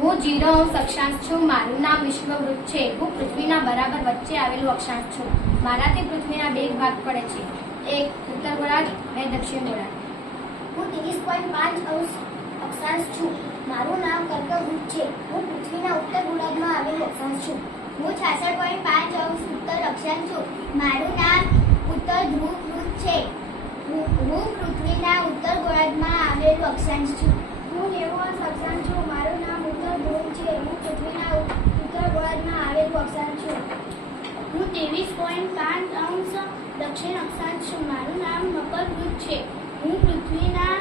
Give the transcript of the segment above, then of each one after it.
હું જીરો અંશ અક્ષાંશ છું, મારું નામ વિશ્વવૃત છે. હું પૃથ્વીના બરાબર વચ્ચે આવેલું અક્ષાંશ છું. મારાથી પૃથ્વીના બે ભાગ પડે છે. એક ઉત્તર ગોળાર્ધ, બે દક્ષિણ ગોળાર્ધ. હું ત્રીસ પોઈન્ટ પાંચ અંશ અક્ષાંશ છું. મારું નામ કર્કવૃત છે. હું પૃથ્વીના ઉત્તર ગોળાર્ધમાં આવેલું અક્ષાંશ છું. હું છાસઠ પોઈન્ટ પાંચ અંશ ઉત્તર અક્ષાંશ છું. મારું નામ ઉત્તર ધ્રુવવૃત છે. હું પૃથ્વીના ઉત્તર ગોળાર્ધમાં આવેલું અક્ષાંશ છું હું નેવું અંશ અક્ષાંશ છું મારું નામ ઉત્તર ધ્રુવ છે હું પૃથ્વીના ઉત્તર ગોળાર્ધમાં આવેલું અક્ષાંશ છું હું ત્રેવીસ પોઈન્ટ પાંચ અંશ દક્ષિણ અક્ષાંશ છું. મારું નામ મકરવૃત છે. હું પૃથ્વીના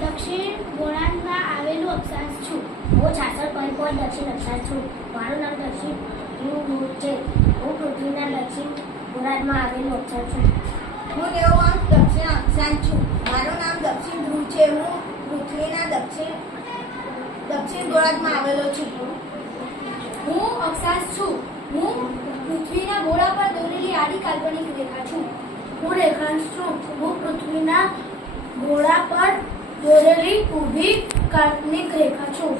દક્ષિણ ગોળાર્ધમાં આવેલું અક્ષાંશ છું. હું છાસઠ પોઈન્ટ પોઈન્ટ દક્ષિણ અક્ષાંશ છું. મારું નામ દક્ષિણ ધ્રુવ છે. હું પૃથ્વીના દક્ષિણ ગોળાર્ધમાં આવેલું અક્ષાંશ છું. હું નેવું અંશ દક્ષિણ અક્ષાંશ છું. મારું નામ દક્ષિણ ધ્રુવ છે. હું પૃથ્વીના દક્ષિણ દક્ષિણ ગોળાર્ધમાં આવેલો છું. હું અક્ષાંશ છું હું પૃથ્વીના ગોળા પર દોરેલી કાલ્પનિક રેખા છું. હું રેખાંશ છું. હું પૃથ્વીના ગોળા પર દોરેલી ઊભી કાલ્પનિક રેખા છું.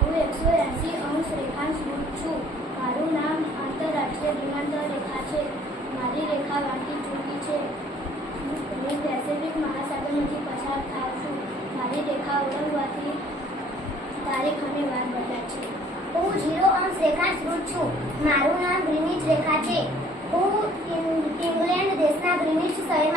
હું એકસો એસી અંશ રેખાંશ રૂપ છું. મારું નામ આંતરરાષ્ટ્રીય વિમાનતળ રેખા છે. મારી રેખા વાંકી ચૂકી છે. હું પેસેફિક મહાસાગરમાંથી પસાર થાઉં છું. મારી રેખા ઓળંગવાથી તારીખ અને વાર બદલાય છે. હું ઝીરો અંશ રેખાંશ રૂટ છું. મારું નામ ગ્રીનિચ રેખા છે. primeiro de sair